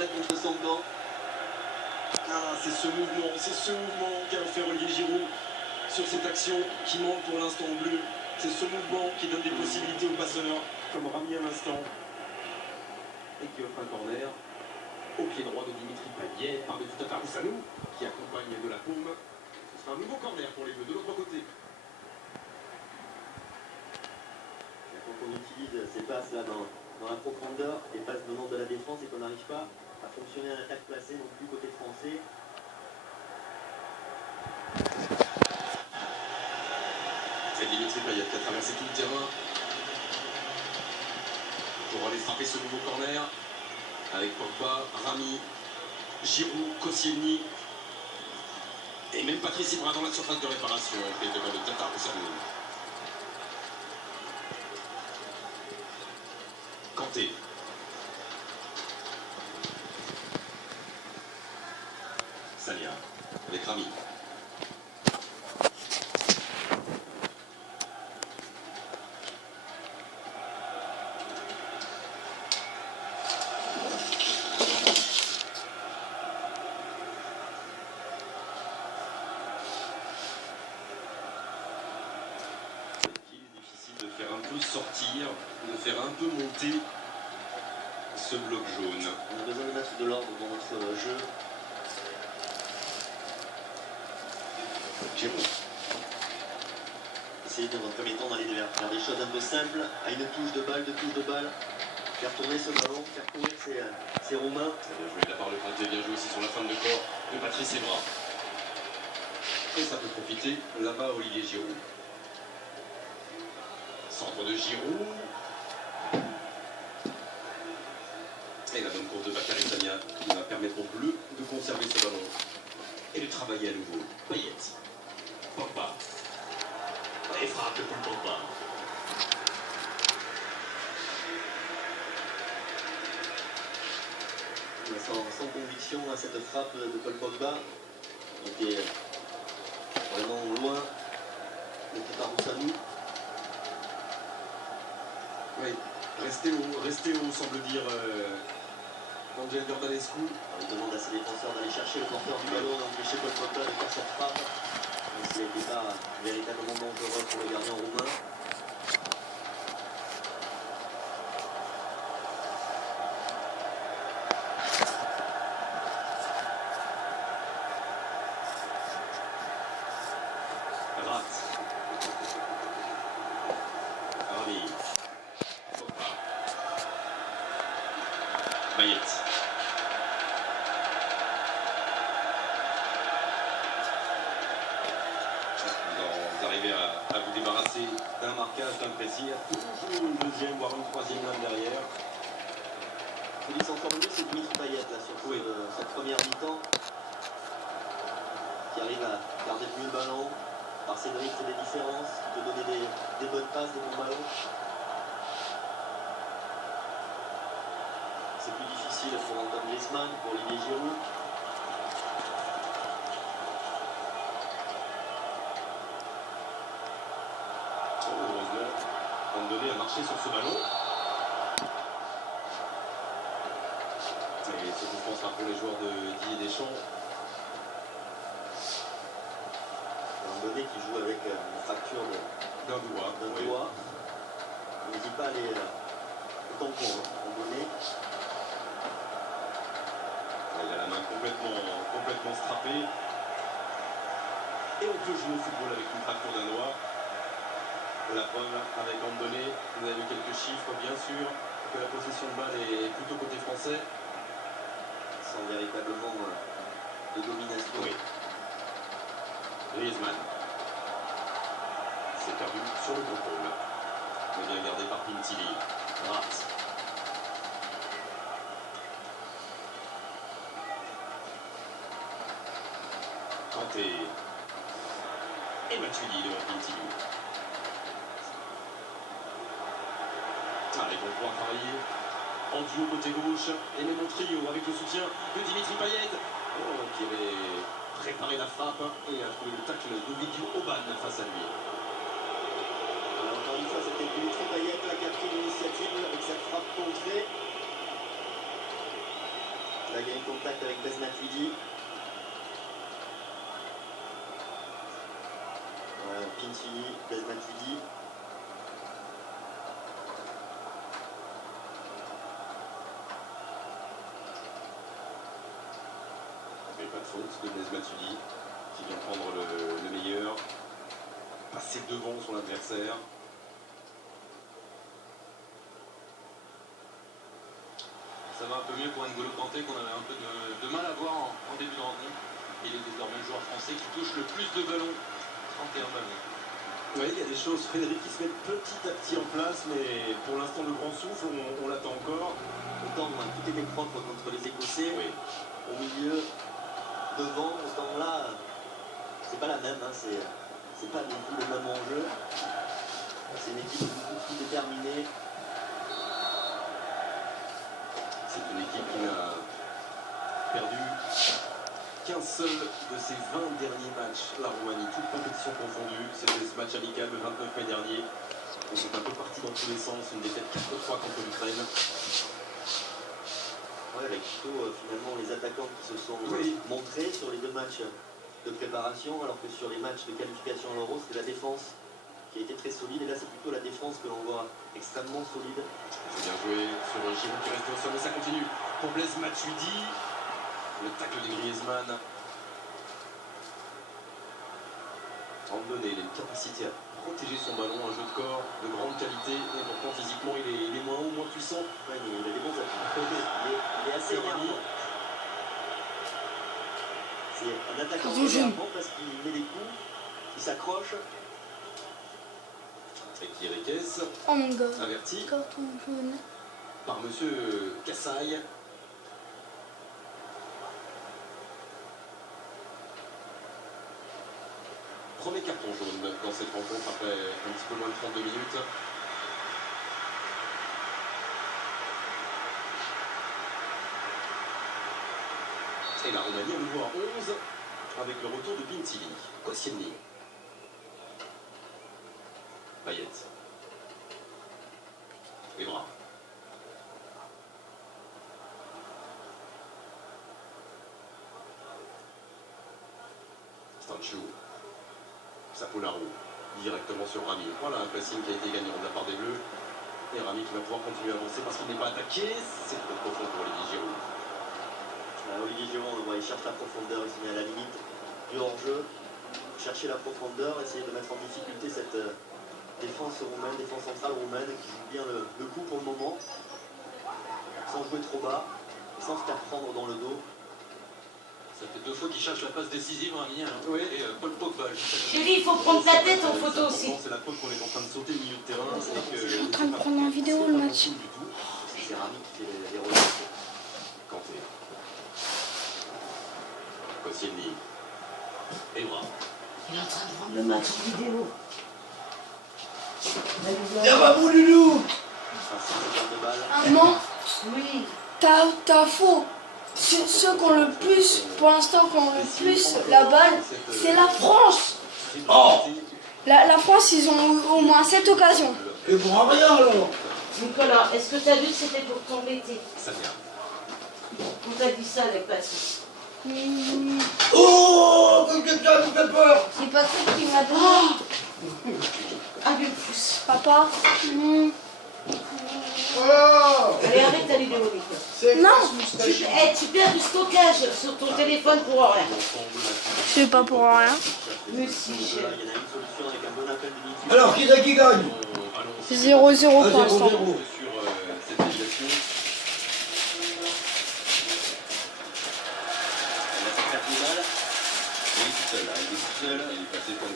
mettre contre son camp. Ah, c'est ce mouvement qui a fait Olivier Giroud sur cette action qui manque pour l'instant au bleu. C'est ce mouvement qui donne des possibilités aux passeurs, comme Rami à l'instant. Et qui offre un corner au pied droit de Dimitri Payet par de Tatarusanu qui accompagne de la paume. Ce sera un nouveau corner pour les Bleus de l'autre côté. Quand on utilise ces passes là dans la profondeur, les passes venant de la défense et qu'on n'arrive pas à fonctionner en attaque placée non plus côté français. C'est Dimitri Payet qui a traversé tout le terrain pour aller frapper ce nouveau corner avec Pogba, Rami, Giroud, Koscielny et même Patrice Evra dans la surface de réparation et devant le Tatarusanu. Kanté. Salia avec Rami. Difficile de faire un peu sortir, de faire un peu monter ce bloc jaune. On a besoin de mettre de l'ordre dans notre jeu. Giroud. Essayer dans un premier temps d'aller faire des choses un peu simples, à une touche de balle, deux touches de balle, faire tourner ce ballon, faire courir ses Roumains. Bien joué de la part de Kanté, bien joué aussi sur la fin de corps de Patrice Evra. Et ça peut profiter là-bas Olivier Giroud. Centre de Giroud. Et la bonne course de Bakary Sagna qui va permettre aux Bleus de conserver ce ballon et de travailler à nouveau. Payet. Pogba. Et frappe de Paul Pogba. Sans conviction à cette frappe de Paul Pogba. Il était vraiment loin de Tatarusanu. Oui, restez haut, semble dire Angel Jordanescu. Il demande à ses défenseurs d'aller chercher le porteur du ballon, d'empêcher Paul Pogba de faire cette frappe. Même s'il n'était pas véritablement dangereux pour le gardien roumain. Rat. Rami. Pogba. Payet. Vous arrivez à vous débarrasser d'un marquage, d'un précis. Toujours une deuxième, voire une troisième main derrière. Celui qui s'en sort mieux, c'est Dimitri Payet là, sur cette première mi-temps. Qui arrive à garder mieux le ballon. Par ses dribbles, c'est des différences. Qui peut donner des bonnes passes, des bons ballons. C'est plus difficile pour Antoine Griezmann, pour Olivier Giroud. Heureusement, Andonné a marché sur ce ballon. Et ce coup sera pour les joueurs de Didier Deschamps. Andonné qui joue avec une fracture D'un doigt. d'un doigt. Il n'hésite pas à aller au tampon, Andonné. Il a la main complètement strappée. Et on peut jouer au football avec une fracture d'un doigt. La preuve avec Andonné, vous avez vu quelques chiffres bien sûr, que la possession de balle est plutôt côté français. Sans véritablement de domination. Oui. Griezmann. C'est perdu sur le contrôle. Mais bien gardé par Pintili. Rat. Kanté. Et Matuidi devant Pintili. Allez, vont pouvoir travailler en duo côté gauche et même en trio avec le soutien de Dimitri Payet qui avait préparé la frappe et a trouvé le tacle d'Ovidio Oban face à lui. Alors, encore une fois, c'était Dimitri Payet là, qui a pris l'initiative avec cette frappe contrée. Il a gagné contact avec Blaise Matuidi. Voilà, Pinchini, Blaise Matuidi. Mais pas de faute de Blaise Matuidi qui vient prendre le meilleur, passer devant son adversaire. Ça va un peu mieux pour N'Golo Kanté qu'on avait un peu de mal à voir en début de rencontre. Il est désormais le joueur français qui touche le plus de ballons, 31 ballons. Oui, il y a des choses, Frédéric, qui se mettent petit à petit en place, mais pour l'instant, le grand souffle, on l'attend encore. Autant tout était propre contre les Écossais. Oui. Au milieu, devant, autant là, c'est pas la même. Hein, c'est pas non plus le même enjeu. C'est une équipe beaucoup plus déterminée. C'est une équipe qui n'a perdu qu'un seul de ses 20 derniers matchs, la Roumanie, toute compétition confondue. C'était ce match amical le 29 mai dernier. On est un peu parti dans tous les sens, une défaite 4-3 contre l'Ukraine. Ouais, avec plutôt finalement les attaquants qui se sont montrés sur les deux matchs de préparation, alors que sur les matchs de qualification à l'Euro, c'était la défense qui a été très solide. Et là, c'est plutôt la défense que l'on voit extrêmement solide. C'est bien joué sur Giroud qui reste au sol, mais ça continue pour Blaise Matuidi. Le tacle de Griezmann. Andonné, il a une capacité à protéger son ballon, un jeu de corps de grande qualité, et pourtant physiquement il est moins haut, moins puissant. Ouais, il a des bons appuis. Il est assez énervé. C'est un attaquant énervant parce qu'il met des coups, il s'accroche. Et qui Riquez, Oh mon gars. averti Carton jaune. par monsieur Kassaï. Premier carton jaune dans cette rencontre après un petit peu moins de 32 minutes. Et la Roumanie à nouveau à 11 avec le retour de Bintili. Koscielny. Payet. Evra. Stanchou. Sapolaro. Directement sur Rami. Voilà un pressing qui a été gagnant de la part des Bleus. Et Rami qui va pouvoir continuer à avancer parce qu'il n'est pas attaqué. C'est trop profond pour Olivier Giroud. Olivier Giroud, on le voit, il cherche la profondeur, il se met à la limite du hors-jeu. Chercher la profondeur, essayer de mettre en difficulté cette défense roumaine, défense centrale roumaine qui joue bien le coup pour le moment, sans jouer trop bas, et sans se faire prendre dans le dos. Ça fait 2 fois qu'il cherche la passe décisive, Rami. Oui. Et Paul Pogba. Chérie, il faut prendre ta tête en photo aussi. C'est la preuve qu'on est en train de sauter le milieu de terrain. Je suis en train de prendre en vidéo le match. C'est Rami qui fait les relais. Kanté. Koscielny. Evra. Il est en train de prendre le match en vidéo. Un de balle. Non, Oui. t'as faux. Ceux qui ont le plus, pour l'instant, qui ont le plus la balle, c'est la France. Oh. La France, ils ont eu au moins 7 occasions. Et pour rien alors. Nicolas, est-ce que tu as vu que c'était pour t'embêter? Ça vient. On t'a dit ça avec Patrick. Oh, quelqu'un nous fait peur. C'est Patrick qui m'a donné. Un but de plus. Papa. Oh, Allez, arrête ta vidéo, Nicolas. c'est Non. Tu perds du stockage sur ton téléphone pour rien. C'est pas pour rien. Mais si, Il y chérie. en a une solution avec un bon appel de Vinicius. Alors, qui c'est qui gagne? 0-0 pour l'instant. 0-0. Sur cette égalisation. Il a fait perdre du mal. Il est tout seul. Il est passé pour